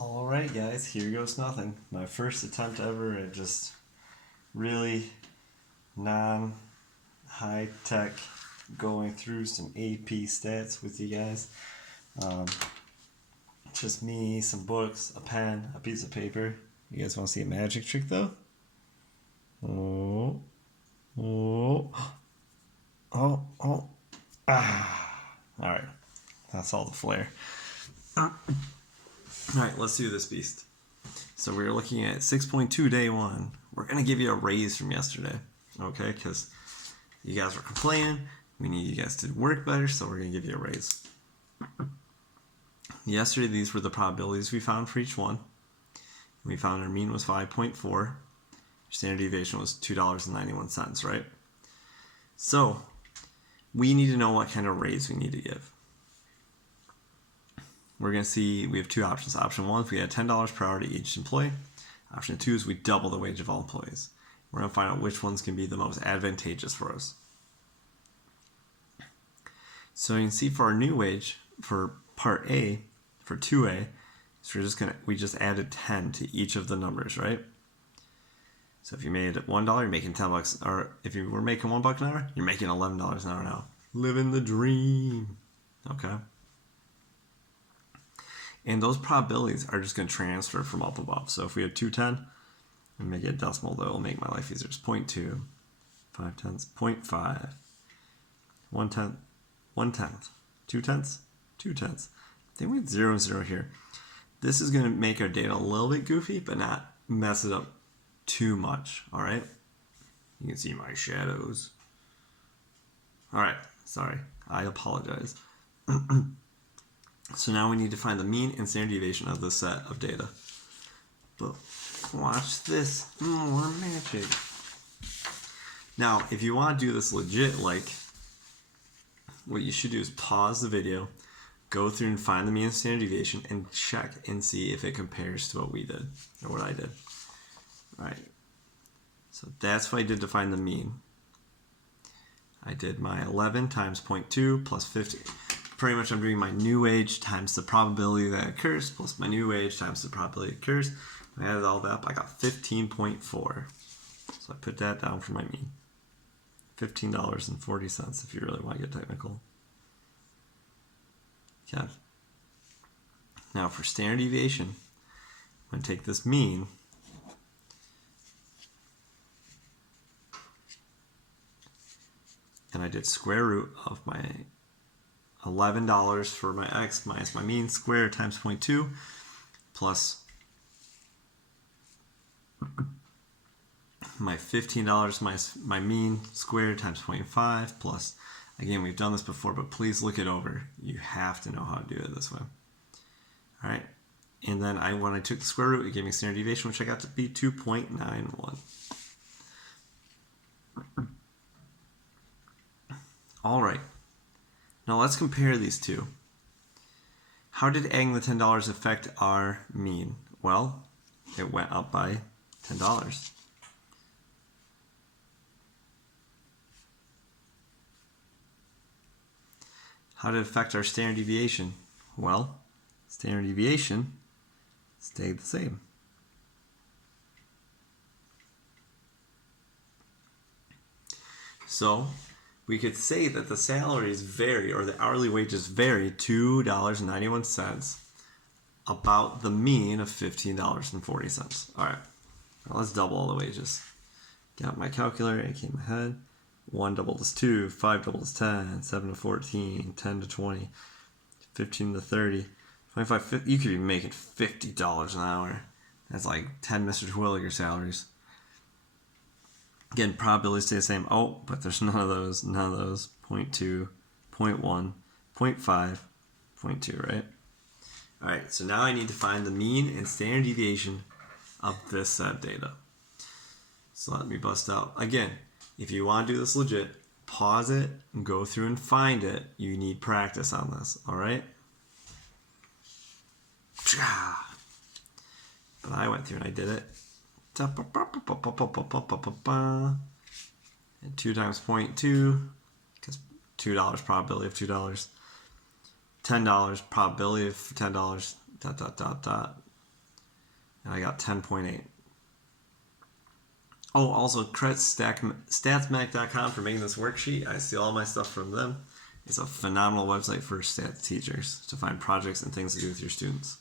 Alright guys, here goes nothing. My first attempt ever at just really non-high tech going through some AP stats with you guys. Just me, some books, a pen, a piece of paper. You guys want to see a magic trick though? Oh, oh, oh. Alright, that's all the flair. Alright, let's do this beast. So we're looking at 6.2 day one. We're going to give you a raise from yesterday, okay? Because you guys were complaining. We need you guys to work better, so we're going to give you a raise. Yesterday, these were the probabilities we found for each one. We found our mean was 5.4. Your standard deviation was $2.91, right? So we need to know what kind of raise we need to give. We're going to see we have two options. Option one is we add $10 per hour to each employee. Option two is we double the wage of all employees. We're going to find out which ones can be the most advantageous for us. So you can see for our new wage, for part A, for 2A, so we just added 10 to each of the numbers, right? So if you made $1, you're making $10, or if you were making $1 an hour, you're making $11 an hour now. Living the dream. Okay. And those probabilities are just going to transfer from up above. So if we had 210, and make it a decimal, that will make my life easier. It's 0.2, 5 tenths, 0.5, 1 tenth, 1 tenth, 2 tenths, 2 tenths. Then we have 0 and 0 here. This is going to make our data a little bit goofy, but not mess it up too much, all right? You can see my shadows. All right, sorry, I apologize. So now we need to find the mean and standard deviation of this set of data. But watch this, more magic. Now, if you want to do this legit, like, what you should do is pause the video, go through and find the mean and standard deviation, and check and see if it compares to what we did, or what I did. All right, so that's what I did to find the mean. I did my 11 times 0.2 plus 50. Pretty much I'm doing my new wage times the probability that occurs plus my new wage times the probability that occurs. I added all that up, I got 15.4. So I put that down for my mean. $15.40 if you really want to get technical. Okay. Now for standard deviation, I'm going to take this mean and I did square root of my $11 for my x minus my mean squared times 0.2 plus my $15 minus my mean squared times 0.5 plus, again, we've done this before, but please look it over. You have to know how to do it this way. All right, and then when I took the square root, it gave me standard deviation, which I got to be 2.91. All right. Now let's compare these two. How did adding the $10 affect our mean? Well, it went up by $10. How did it affect our standard deviation? Well, standard deviation stayed the same. So we could say that the salaries vary, or the hourly wages vary $2.91 about the mean of $15.40. All right, now let's double all the wages. Got my calculator, it came ahead. 1 doubled is 2, 5 doubled is 10, 7 to 14, 10 to 20, 15 to 30, 25, 50. You could be making $50 an hour. That's like 10 Mr. Terwilliger salaries. Again, probabilities stay the same. Oh, but there's none of those. 0.2, 0.1, 0.5, 0.2, right? All right, so now I need to find the mean and standard deviation of this set of data. So let me bust out. Again, if you want to do this legit, pause it and go through and find it. You need practice on this, all right? But I went through and I did it. And 2 times 0.2, because $2 probability of $2. $10 probability of $10, ... and I got 10.8. Oh, also credit statsmac.com for making this worksheet. I see all my stuff from them. It's a phenomenal website for stats teachers to find projects and things to do with your students.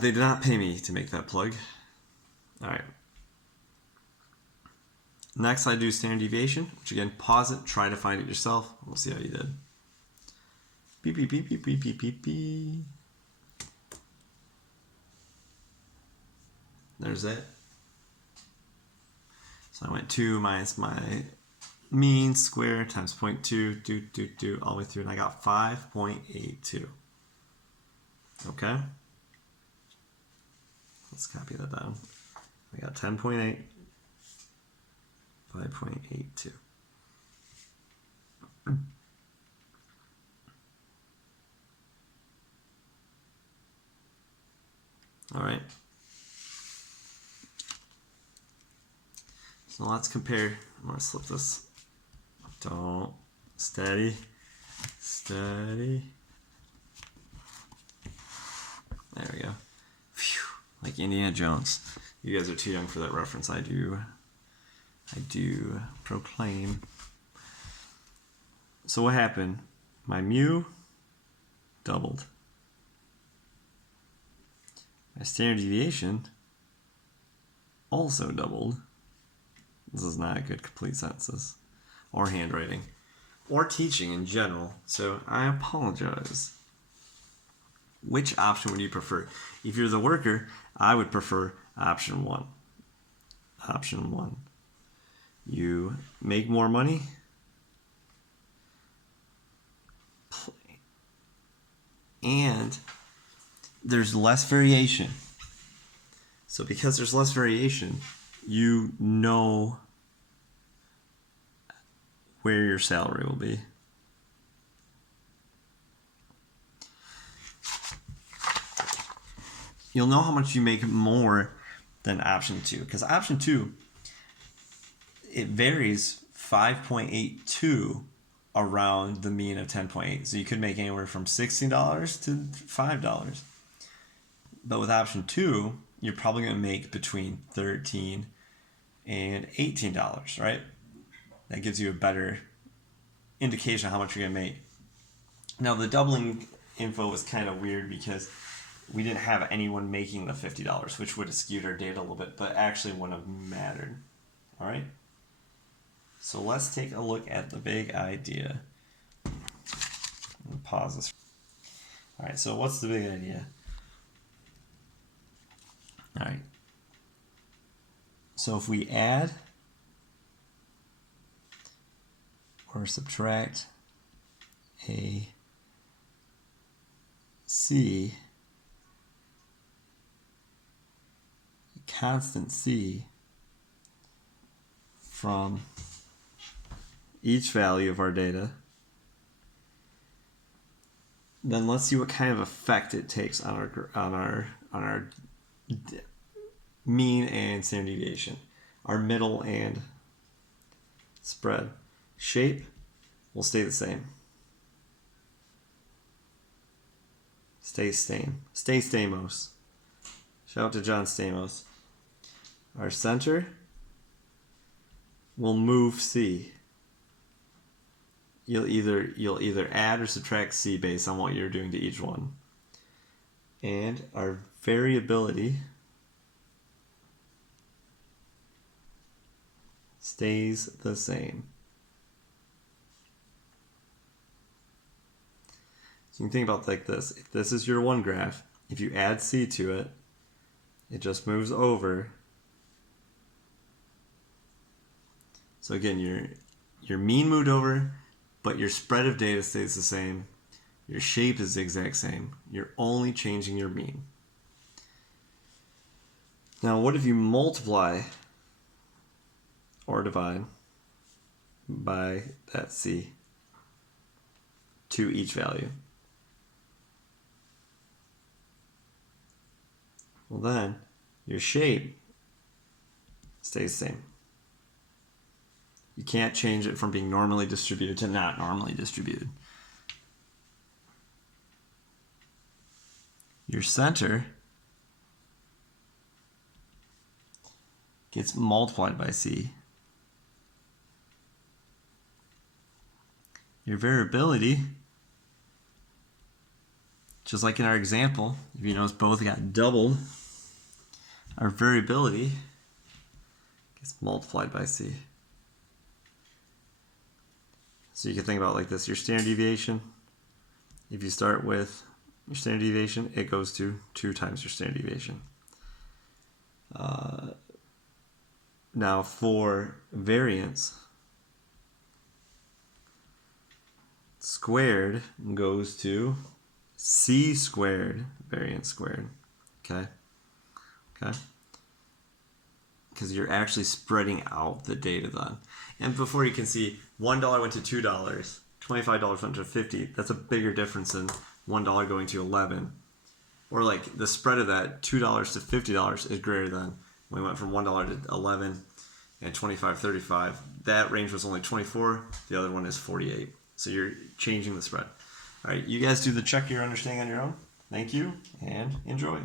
They did not pay me to make that plug. All right. Next, I do standard deviation, which again, pause it, try to find it yourself. We'll see how you did. Beep, beep, beep, beep, beep, beep, beep, beep. There's it. So I went 2 minus my mean square times 0.2, all the way through, and I got 5.82. Okay? Let's copy that down. I got 10.8, 5.82. All right. So let's compare. I'm going to slip this. Don't. Steady. Steady. There we go. Phew. Like Indiana Jones. You guys are too young for that reference. I do proclaim. So what happened? My mu doubled. My standard deviation also doubled. This is not a good complete sentences or handwriting or teaching in general, so I apologize. Which option would you prefer? If you're the worker, I would prefer option 1. Option 1. You make more money, and there's less variation. So because there's less variation, you know where your salary will be. You'll know how much you make more than option 2, because option 2, it varies 5.82 around the mean of 10.8. So you could make anywhere from $16 to $5. But with option 2, you're probably going to make between $13 and $18, right? That gives you a better indication of how much you're going to make. Now, the doubling info was kind of weird because we didn't have anyone making the $50, which would have skewed our data a little bit, but actually wouldn't have mattered. All right? So let's take a look at the big idea. Pause this. All right, so what's the big idea? All right. So if we add or subtract a C, a constant C, from each value of our data, then let's see what kind of effect it takes on our mean and standard deviation, our middle and spread. Shape will stay the same. Stay Stamos. Shout out to John Stamos. Our center will move C. You'll either add or subtract C based on what you're doing to each one. And our variability stays the same. So you can think about it like this. If this is your one graph, if you add C to it, it just moves over. So again, your mean moved over, but your spread of data stays the same. Your shape is the exact same. You're only changing your mean. Now, what if you multiply or divide by that C to each value? Well, then your shape stays the same. You can't change it from being normally distributed to not normally distributed. Your center gets multiplied by C. Your variability, just like in our example, if you notice both got doubled, our variability gets multiplied by C. So you can think about it like this. Your standard deviation, if you start with your standard deviation, it goes to 2 times your standard deviation. Now for variance, squared goes to C squared variance squared. Okay? Because you're actually spreading out the data then. And before you can see, $1 went to $2, $25 went to $50. That's a bigger difference than $1 going to $11. Or like the spread of that, $2 to $50 is greater than we went from $1 to $11 and $25, $35. That range was only 24. The other one is 48. So you're changing the spread. All right, you guys do the check your understanding on your own. Thank you and enjoy.